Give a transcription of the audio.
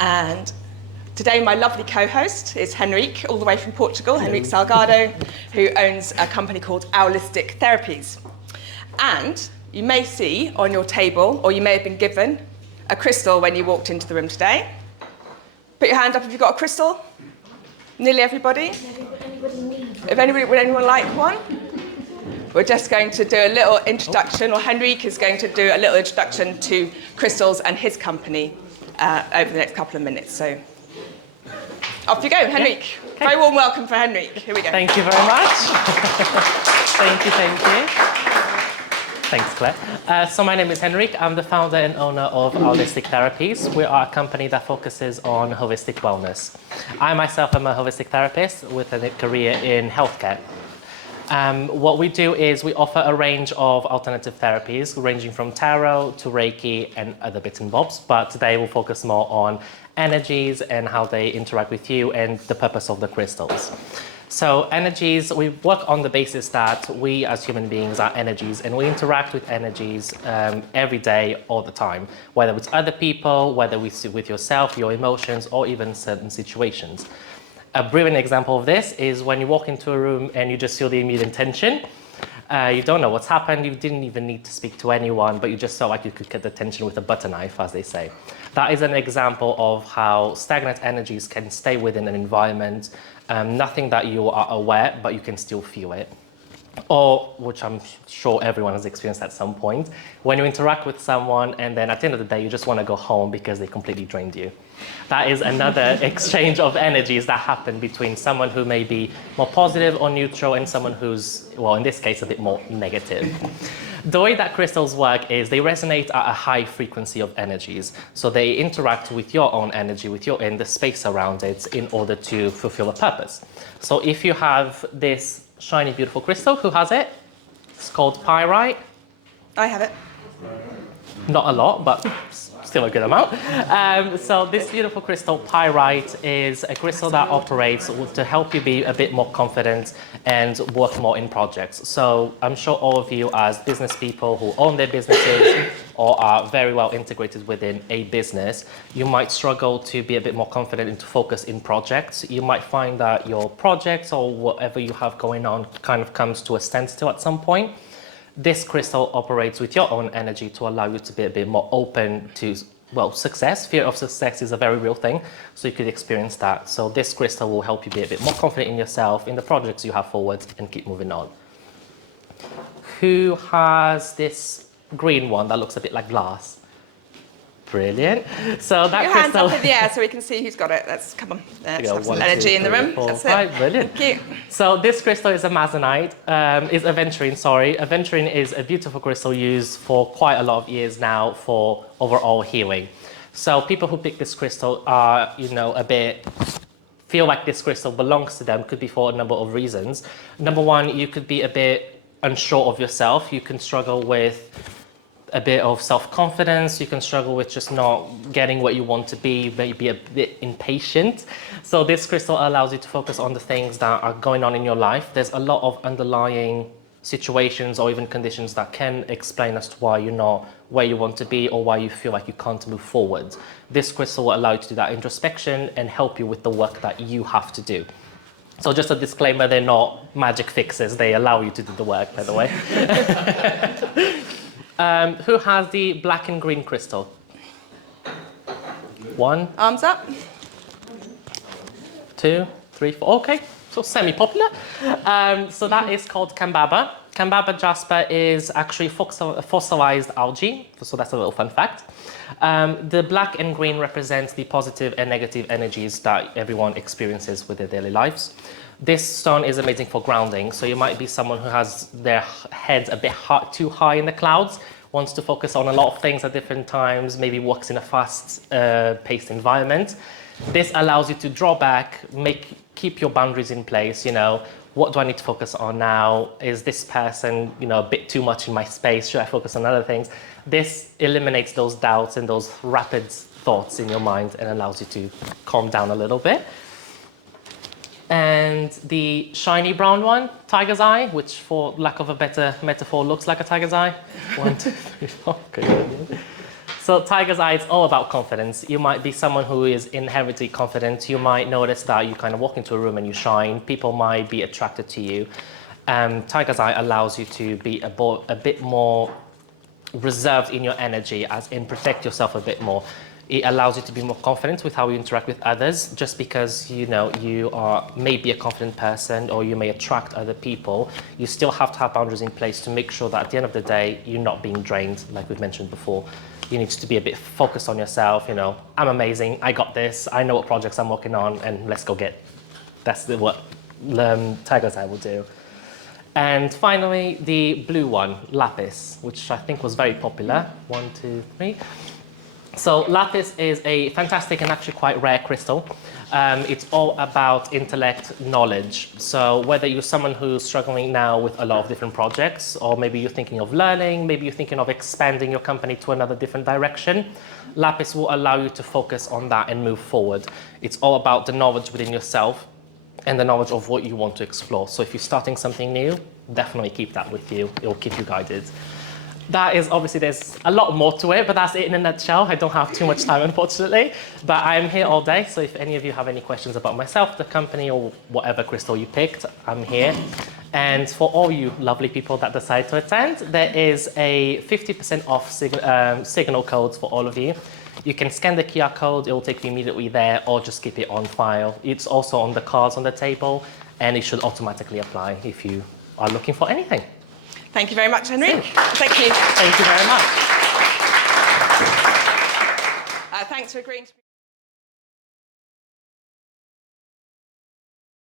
And today my lovely co-host is Henrique, all the way from Portugal, Henrique Salgado, who owns a company called Owlistic Therapies. And you may see on your table, or you may have been given, a crystal when you walked into the room today. Put your hand up if you've got a crystal. Nearly everybody. Would anyone like one? We're just going to do a little introduction, or Henrique is going to do a little introduction to crystals and his company over the next couple of minutes. So off you go, Henrique. Okay. Very warm welcome for Henrique. Here we go. Thank you very much. Thank you. Thanks, Claire. So my name is Henrique. I'm the founder and owner of Owlistic Therapies. We are a company that focuses on holistic wellness. I myself am a holistic therapist with a career in healthcare. What we do is we offer a range of alternative therapies, ranging from tarot to Reiki and other bits and bobs. But today we'll focus more on energies and how they interact with you and the purpose of the crystals. So energies, we work on the basis that we as human beings are energies, and we interact with energies every day, all the time, whether it's other people, whether it's with yourself, your emotions, or even certain situations. A brilliant example of this is when you walk into a room and you just feel the immediate tension. You don't know what's happened, you didn't even need to speak to anyone, but you just felt like you could cut the tension with a butter knife, as they say. That is an example of how stagnant energies can stay within an environment, nothing that you are aware, but you can still feel it. Or, which I'm sure everyone has experienced at some point, when you interact with someone and then at the end of the day you just want to go home because they completely drained you. That is another exchange of energies that happen between someone who may be more positive or neutral and someone who's, well, in this case, a bit more negative. The way that crystals work is they resonate at a high frequency of energies. So they interact with your own energy, with your and the space around it in order to fulfill a purpose. So if you have this shiny, beautiful crystal, who has it? It's called pyrite. I have it. Not a lot, but still a good amount. So this beautiful crystal, pyrite, is a crystal that operates to help you be a bit more confident and work more in projects. So I'm sure all of you as business people who own their businesses or are very well integrated within a business, you might struggle to be a bit more confident and to focus in projects. You might find that your projects or whatever you have going on kind of comes to a standstill at some point. This crystal operates with your own energy to allow you to be a bit more open to, well, success. Fear of success is a very real thing, so you could experience that. So this crystal will help you be a bit more confident in yourself, in the projects you have forward, and keep moving on. Who has this green one that looks a bit like glass? Brilliant. So that Your crystal... hands up in the air so we can see who's got it. Let's come on. Let's have some 1, energy 2, in the 3, room. 4, That's 5. it. Brilliant. Thank you. So this crystal is a Amazonite, is aventurine, sorry. Aventurine is a beautiful crystal used for quite a lot of years now for overall healing. So people who pick this crystal are, a bit, feel like this crystal belongs to them, could be for a number of reasons. Number one, you could be a bit unsure of yourself. You can struggle with a bit of self-confidence. You can struggle with just not getting what you want to be, maybe a bit impatient. So this crystal allows you to focus on the things that are going on in your life. There's a lot of underlying situations or even conditions that can explain as to why you're not where you want to be or why you feel like you can't move forward. This crystal will allow you to do that introspection and help you with the work that you have to do. So just a disclaimer, they're not magic fixes. They allow you to do the work, by the way. Who has the black and green crystal? 1. Arms up. 2, 3, 4. Okay, so semi-popular. So that is called Kambaba. Kambaba jasper is actually fossilized algae, so that's a little fun fact. The black and green represents the positive and negative energies that everyone experiences with their daily lives. This stone is amazing for grounding, so you might be someone who has their head a bit too high in the clouds, wants to focus on a lot of things at different times, maybe works in a fast-paced environment. This allows you to draw back, keep your boundaries in place, what do I need to focus on now? Is this person, a bit too much in my space? Should I focus on other things? This eliminates those doubts and those rapid thoughts in your mind and allows you to calm down a little bit. And the shiny brown one, tiger's eye, which for lack of a better metaphor looks like a tiger's eye. 1, 2, 3, 4. Okay. So Tiger's Eye is all about confidence. You might be someone who is inherently confident. You might notice that you kind of walk into a room and you shine. People might be attracted to you. Tiger's Eye allows you to be a bit more reserved in your energy, as in protect yourself a bit more. It allows you to be more confident with how you interact with others. Just because you are maybe a confident person or you may attract other people, you still have to have boundaries in place to make sure that at the end of the day you're not being drained, like we've mentioned before. You need to be a bit focused on yourself. I'm amazing, I got this, I know what projects I'm working on, and let's go get. That's what Tiger's Eye will do. And finally, the blue one, Lapis, which I think was very popular. 1, 2, 3. So Lapis is a fantastic and actually quite rare crystal. It's all about intellect, knowledge. So whether you're someone who's struggling now with a lot of different projects, or maybe you're thinking of learning, maybe you're thinking of expanding your company to another different direction, Lapis will allow you to focus on that and move forward. It's all about the knowledge within yourself and the knowledge of what you want to explore. So if you're starting something new, definitely keep that with you. It will keep you guided. That is, obviously, there's a lot more to it, but that's it in a nutshell. I don't have too much time, unfortunately. But I'm here all day, so if any of you have any questions about myself, the company, or whatever crystal you picked, I'm here. And for all you lovely people that decide to attend, there is a 50% off SiGNAL codes for all of you. You can scan the QR code, it will take you immediately there, or just keep it on file. It's also on the cards on the table, and it should automatically apply if you are looking for anything. Thank you very much, Henrik. Thank you. Thank you very much. Thanks for agreeing to